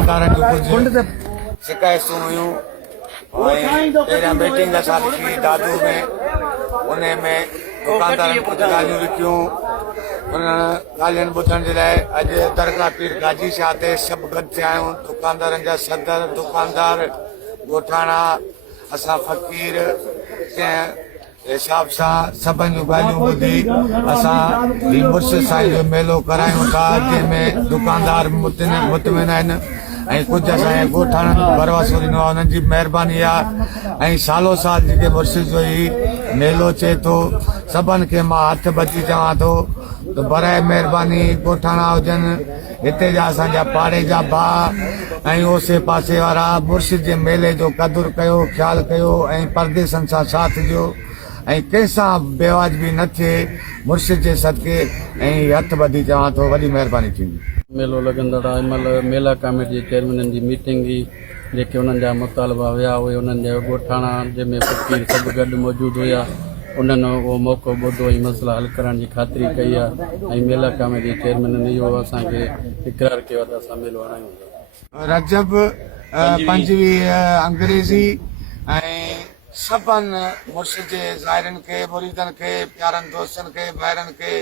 दुकानदारनि जूं कुझु शिकायतूं हुयूं ऐं पहिरियां मीटिंग असां लिखी दादू में उन में दुकानदारनि कुझु ॻाल्हियूं लिखियूं उन ॻाल्हियुनि ॿुधण जे लाइ अॼु दरगाह पीर गाजी शाह ते सभु गॾु थिया आहियूं दुकानदारनि जा सदर दुकानदार ॻोठाणा असां फ़क़ीर कंहिं हिसाब सां सभिनि जूं ॻाल्हियूं ॿुधी असां ही मुर्शिद साईं जो मेलो करायूं था जंहिंमें दुकानदार मुतमिन आहिनि ऐं कुझु असांजे ॻोठाणनि भरवसो ॾिनो आहे उन्हनि जी महिरबानी आहे ऐं सालो साल जेके मुर्शिद जो ही मेलो थिए थो सभिनि खे मां हथ बची चवां थो त बराए महिरबानी ॻोठाणा हुजनि हिते जा असांजा पाड़े जा भाउ ऐं ओसे पासे वारा मुर्शिद जे मेले जो क़दुरु कयो ख़्यालु कयो ऐं परदेसनि सां साथ ॾियो ऐं कंहिंसां बेवाजिबी न थिए मुर्शिद जे सदके ऐं हथ ॿधी चवां थो वॾी महिरबानी थींदी। मेलो लॻंदड़ आहे महिल मेला कमेटी जे चेयरमैननि जी मीटिंग हुई जेके उन्हनि जा मुतालबा हुया उहे उन्हनि जा ॻोठाणा जंहिंमें फ़क़ीर सभु गॾु मौजूदु हुया उन्हनि उहो मौक़ो ॿुधो ऐं मसइला हल करण जी ख़ातिरी कई आहे ऐं मेला कमेटी जे चेयरमैननि इहो असांखे इक़रार कयो आहे त असां मेलो हणायूं। रजब 25 अंग्रेज़ी ऐं सभिनि मुर्शिद जे ज़ाइरनि खे मुरीदनि खे प्यारनि दोस्तनि खे ॿाहिरनि खे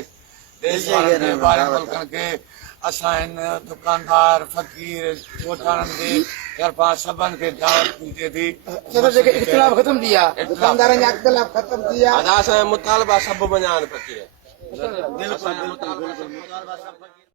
देश वारनि खे ॿाहिरि मुल्कनि खे असां हिन दुकानदार फ़क़ीर ॻोठाणनि जे तरफ़ां सभिनि खे दावत ॾिजे थी। इख़्तिलाफ़ ख़त्म थी विया दुकानदारनि जा इख़्तिलाफ़ ख़त्म थी विया असांजा मुतालबा सभु मञा फ़क़ीर